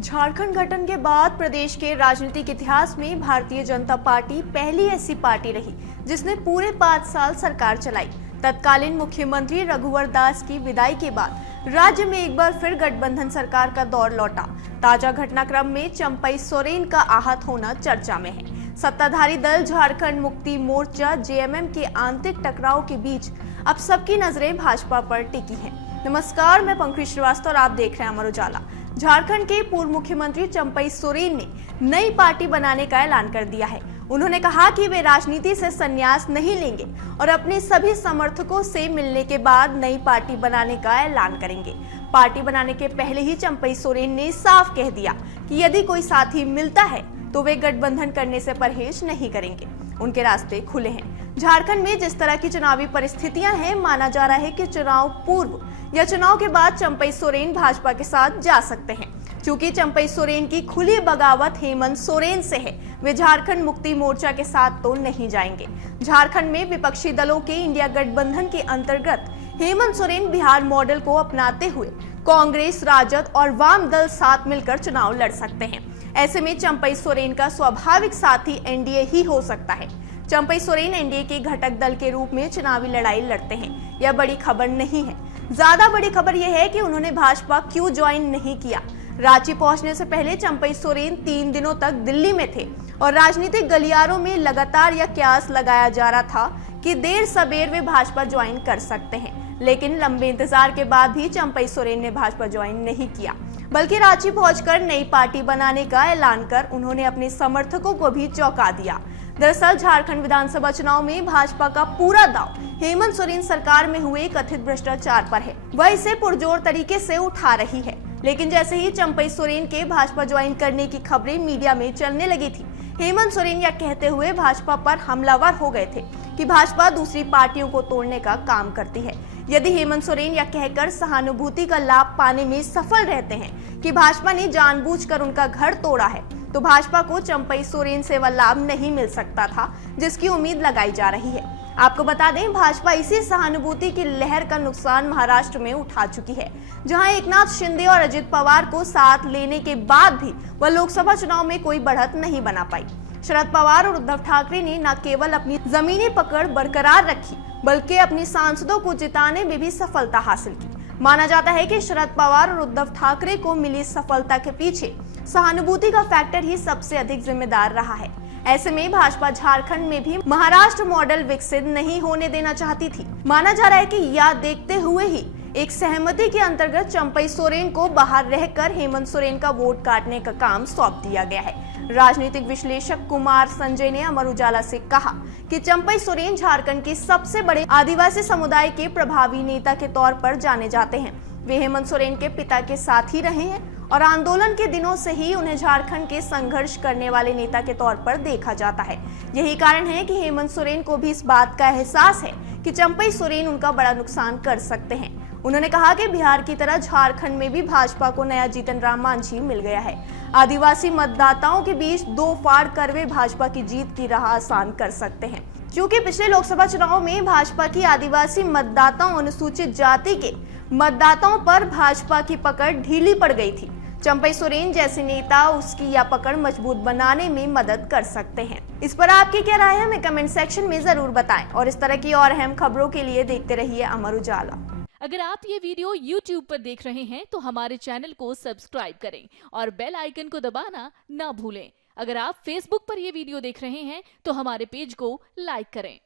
झारखंड गठन के बाद प्रदेश के राजनीतिक इतिहास में भारतीय जनता पार्टी पहली ऐसी पार्टी रही जिसने पूरे 5 साल सरकार चलाई। तत्कालीन मुख्यमंत्री रघुवर दास की विदाई के बाद राज्य में एक बार फिर गठबंधन सरकार का दौर लौटा। ताजा घटनाक्रम में चंपई सोरेन का आहत होना चर्चा में है। सत्ताधारी दल झारखंड मुक्ति मोर्चा जेएमएम के आंतरिक टकराव के बीच अब सबकी नजरें भाजपा पर टिकी हैं। नमस्कार, मैं पंकज श्रीवास्तव और आप देख रहे हैं अमर उजाला। झारखंड के पूर्व मुख्यमंत्री चंपई सोरेन ने नई पार्टी बनाने का ऐलान कर दिया है। उन्होंने कहा कि वे राजनीति से संन्यास नहीं लेंगे और अपने सभी समर्थकों से मिलने के बाद नई पार्टी बनाने का ऐलान करेंगे। पार्टी बनाने के पहले ही चंपई सोरेन ने साफ कह दिया कि यदि कोई साथी मिलता है तो वे गठबंधन करने से परहेज नहीं करेंगे। उनके रास्ते खुले हैं। झारखंड में जिस तरह की चुनावी परिस्थितियां हैं, माना जा रहा है कि चुनाव पूर्व या चुनाव के बाद चंपई सोरेन भाजपा के साथ जा सकते हैं। क्योंकि चंपई सोरेन की खुली बगावत हेमंत सोरेन से है, वे झारखंड मुक्ति मोर्चा के साथ तो नहीं जाएंगे। झारखंड में विपक्षी दलों के इंडिया गठबंधन के अंतर्गत हेमंत सोरेन बिहार मॉडल को अपनाते हुए कांग्रेस, राजद और वाम दल साथ मिलकर चुनाव लड़ सकते हैं। ऐसे में चंपई सोरेन का स्वाभाविक साथी एनडीए ही हो सकता है। चंपई सोरेन एनडीए के घटक दल के रूप में चुनावी लड़ाई लड़ते हैं। यह बड़ी खबर नहीं है। ज्यादा बड़ी खबर यह है कि उन्होंने भाजपा क्यों ज्वाइन नहीं किया। रांची पहुंचने से पहले चंपई सोरेन 3 दिनों तक दिल्ली में थे और राजनीतिक गलियारों में लगातार यह कयास लगाया जा रहा था कि देर सबेर वे भाजपा ज्वाइन कर सकते हैं। लेकिन लंबे इंतजार के बाद भी चंपई सोरेन ने भाजपा ज्वाइन नहीं किया, बल्कि रांची पहुंचकर नई पार्टी बनाने का ऐलान कर उन्होंने अपने समर्थकों को भी चौंका दिया। दरअसल झारखंड विधानसभा चुनाव में भाजपा का पूरा दांव हेमंत सोरेन सरकार में हुए कथित भ्रष्टाचार पर है। वह इसे पुरजोर तरीके से उठा रही है। लेकिन जैसे ही चंपई सोरेन के भाजपा ज्वाइन करने की खबरें मीडिया में चलने लगी थी, हेमंत सोरेन यह कहते हुए भाजपा पर हमलावर हो गए थे कि भाजपा दूसरी पार्टियों को तोड़ने का काम करती है। यदि हेमंत सोरेन यह कहकर सहानुभूति का लाभ पाने में सफल रहते हैं कि भाजपा ने जानबूझकर उनका घर तोड़ा है, तो भाजपा को चंपई सोरेन से वह लाभ नहीं मिल सकता था जिसकी उम्मीद लगाई जा रही है। आपको बता दें, भाजपा इसी सहानुभूति की लहर का नुकसान महाराष्ट्र में उठा चुकी है, जहां एकनाथ शिंदे और अजित पवार को साथ लेने के बाद भी वह लोकसभा चुनाव में कोई बढ़त नहीं बना पाई। शरद पवार और उद्धव ठाकरे ने न केवल अपनी जमीनी पकड़ बरकरार रखी, बल्कि अपनी सांसदों को जिताने में भी सफलता हासिल की। माना जाता है कि शरद पवार और उद्धव ठाकरे को मिली सफलता के पीछे सहानुभूति का फैक्टर ही सबसे अधिक जिम्मेदार रहा है। ऐसे में भाजपा झारखंड में भी महाराष्ट्र मॉडल विकसित नहीं होने देना चाहती थी। माना जा रहा है कि यह देखते हुए ही एक सहमति के अंतर्गत चंपई सोरेन को बाहर रहकर हेमंत सोरेन का वोट काटने का काम सौंप दिया गया है। राजनीतिक विश्लेषक कुमार संजय ने अमर उजाला से कहा कि चंपई सोरेन झारखंड के सबसे बड़े आदिवासी समुदाय के प्रभावी नेता के तौर पर जाने जाते हैं। वे हेमंत सोरेन के पिता के साथ ही रहे हैं और आंदोलन के दिनों से ही उन्हें झारखंड के संघर्ष करने वाले नेता के तौर पर देखा जाता है। यही कारण है कि हेमंत सोरेन को भी इस बात का एहसास है कि चंपई सोरेन उनका बड़ा नुकसान कर सकते हैं। उन्होंने कहा कि बिहार की तरह झारखंड में भी भाजपा को नया जीतन राम मांझी मिल गया है। आदिवासी मतदाताओं के बीच दो फाड़ कर वे भाजपा की जीत की राह आसान कर सकते हैं। क्योंकि पिछले लोकसभा चुनाव में भाजपा की आदिवासी मतदाताओं, अनुसूचित जाति के मतदाताओं पर भाजपा की पकड़ ढीली पड़ गई थी। चंपई सोरेन जैसे नेता उसकी यह पकड़ मजबूत बनाने में मदद कर सकते हैं। इस पर आपकी क्या राय है, हमें कमेंट सेक्शन में जरूर बताएं और इस तरह की और अहम खबरों के लिए देखते रहिए अमर उजाला। अगर आप ये वीडियो YouTube पर देख रहे हैं तो हमारे चैनल को सब्सक्राइब करें और बेल आइकन को दबाना ना भूलें। अगर आप Facebook पर ये वीडियो देख रहे हैं तो हमारे पेज को लाइक करें।